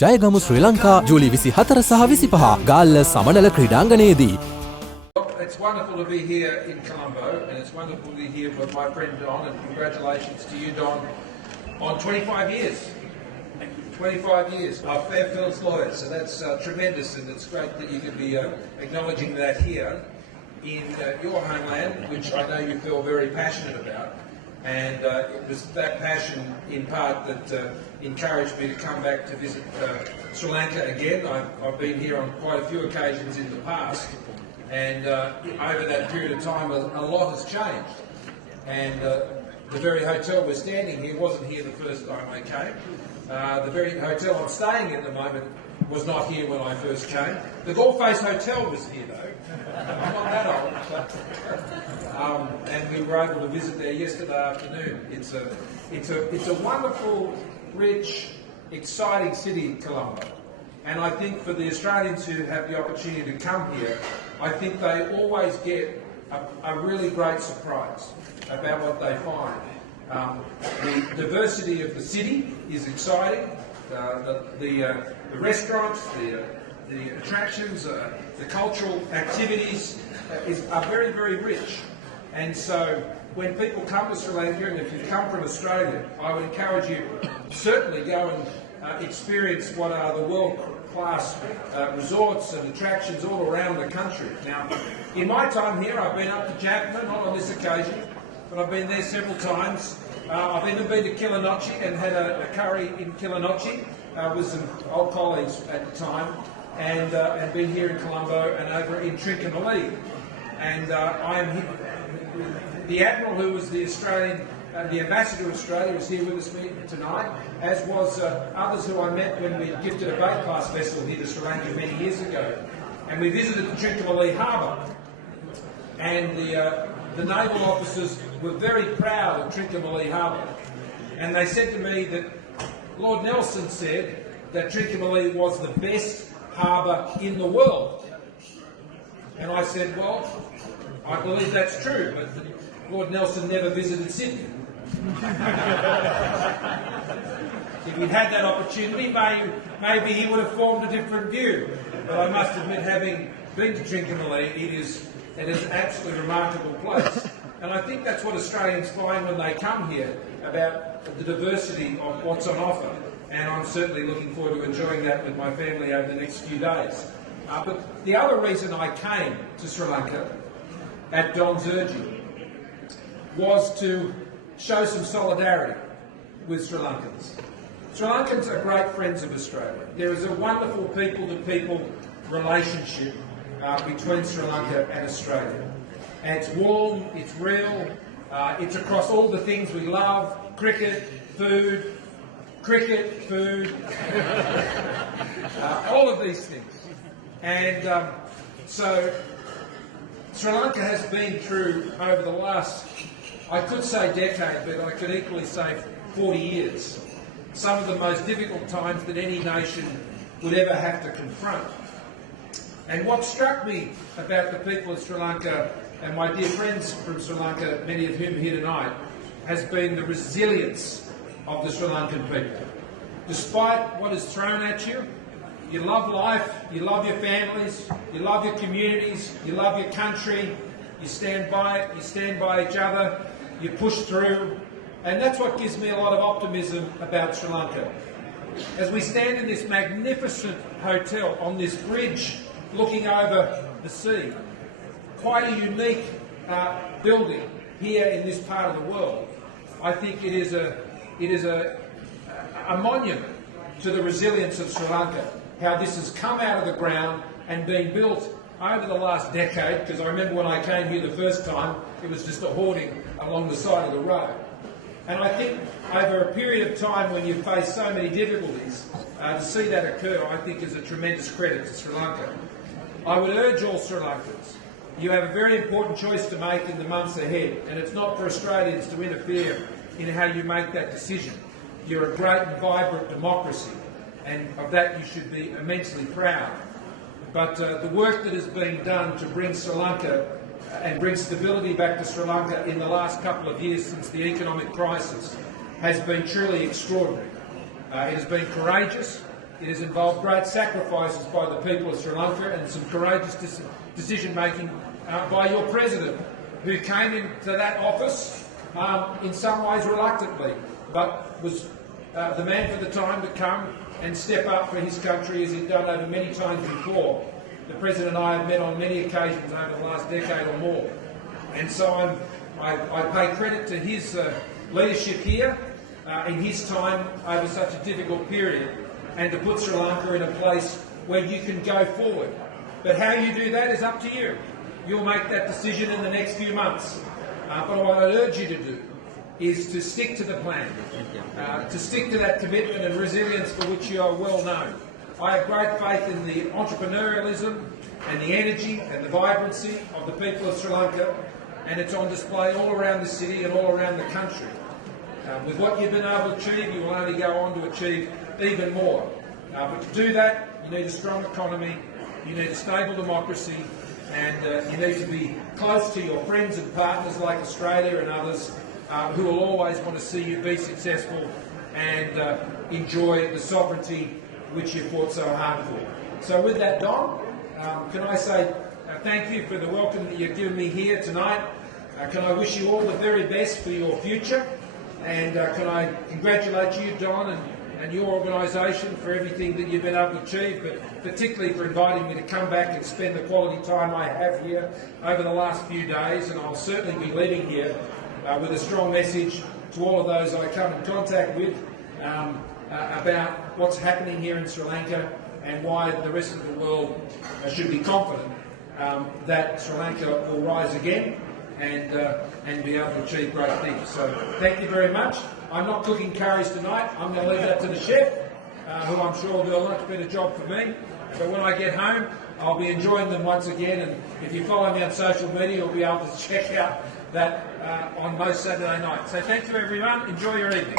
ජයගමු ශ්‍රී ලංකා ජූලි 24 සහ 25 ගාල්ල සමනල ක්‍රීඩාංගණයේදී. It's wonderful to be here in Colombo, and it's wonderful to be here with my friend Don, and congratulations to you, Don, on 25 years. 25 years of Fairfield's lawyers, so that's tremendous, and it's great that you can be acknowledging that here in your homeland, which I know you feel very passionate about. And it was that passion, in part, that encouraged me to come back to visit Sri Lanka again. I've been here on quite a few occasions in the past, and over that period of time, a lot has changed. And the very hotel we're standing here wasn't here the first time I came. The very hotel I'm staying in at the moment was not here when I first came. The Gore-Face Hotel was here, though. I'm not that old, but, and we were able to visit there yesterday afternoon. It's a wonderful, rich, exciting city, Colombo. And I think for the Australians who have the opportunity to come here, I think they always get a really great surprise about what they find. The diversity of the city is exciting. The restaurants, the attractions, the cultural activities are very, very rich. And so when people come to Sri Lanka, and if you come from Australia, I would encourage you certainly go and experience what are the world-class resorts and attractions all around the country. Now, in my time here, I've been up to Jaffna, not on this occasion, but I've been there several times. I've even been to Kilinochie and had a curry in Kilinochie with some old colleagues at the time, and been here in Colombo and over in Trincomalee. And the Admiral, who was the Australian, the Ambassador of Australia, was here with us tonight, as was others who I met when we gifted a boat class vessel here to Sri Lanka many years ago. And we visited the Trincomalee Harbour. And the naval officers were very proud of Trincomalee Harbour. And they said to me that Lord Nelson said that Trincomalee was the best harbour in the world. And I said, well, I believe that's true, but Lord Nelson never visited Sydney. If he'd had that opportunity, maybe he would have formed a different view. But I must admit, having been to Trincomalee, it is an absolutely remarkable place. And I think that's what Australians find when they come here, about the diversity of what's on offer. And I'm certainly looking forward to enjoying that with my family over the next few days. But the other reason I came to Sri Lanka, at Don's urging, was to show some solidarity with Sri Lankans. Sri Lankans are great friends of Australia. There is a wonderful people-to-people relationship between Sri Lanka and Australia. And it's warm, it's real, it's across all the things we love: cricket, food, all of these things. And so Sri Lanka has been through, over the last, I could say decade, but I could equally say 40 years, some of the most difficult times that any nation would ever have to confront. And what struck me about the people of Sri Lanka, and my dear friends from Sri Lanka, many of whom are here tonight, has been the resilience of the Sri Lankan people. Despite what is thrown at you, you love life, you love your families, you love your communities, you love your country, you stand by it, you stand by each other, you push through, and that's what gives me a lot of optimism about Sri Lanka. As we stand in this magnificent hotel on this bridge looking over the sea, quite a unique building here in this part of the world, I think it is a monument to the resilience of Sri Lanka, how this has come out of the ground and been built over the last decade, because I remember when I came here the first time, it was just a hoarding along the side of the road. And I think over a period of time when you face so many difficulties, to see that occur, I think is a tremendous credit to Sri Lanka. I would urge all Sri Lankans, you have a very important choice to make in the months ahead, and it's not for Australians to interfere in how you make that decision. You're a great and vibrant democracy, and of that you should be immensely proud. But the work that is being done to bring Sri Lanka and bring stability back to Sri Lanka in the last couple of years since the economic crisis has been truly extraordinary. It has been courageous, It has involved great sacrifices by the people of Sri Lanka and some courageous decision-making by your President, who came into that office in some ways reluctantly, but was the man for the time to come and step up for his country as he's done over many times before. The President and I have met on many occasions over the last decade or more. And so I pay credit to his leadership here in his time over such a difficult period, and to put Sri Lanka in a place where you can go forward. But how you do that is up to you. You'll make that decision in the next few months. But what I'd urge you to do is to stick to the plan, to stick to that commitment and resilience for which you are well known. I have great faith in the entrepreneurialism and the energy and the vibrancy of the people of Sri Lanka, and it's on display all around the city and all around the country. With what you've been able to achieve, you will only go on to achieve even more. But to do that, you need a strong economy, you need a stable democracy, and you need to be close to your friends and partners like Australia and others who will always want to see you be successful and enjoy the sovereignty which you fought so hard for. So with that, Don, can I say thank you for the welcome that you've given me here tonight. Can I wish you all the very best for your future, and can I congratulate you, Don, and your organisation for everything that you've been able to achieve, but particularly for inviting me to come back and spend the quality time I have here over the last few days. And I'll certainly be leaving here with a strong message to all of those I come in contact with about what's happening here in Sri Lanka and why the rest of the world should be confident that Sri Lanka will rise again and be able to achieve great things. So thank you very much. I'm not cooking curries tonight. I'm going to leave that to the chef, who I'm sure will do a much better job for me. But when I get home, I'll be enjoying them once again. And if you follow me on social media, you'll be able to check out that on most Saturday nights. So thank you, everyone. Enjoy your evening.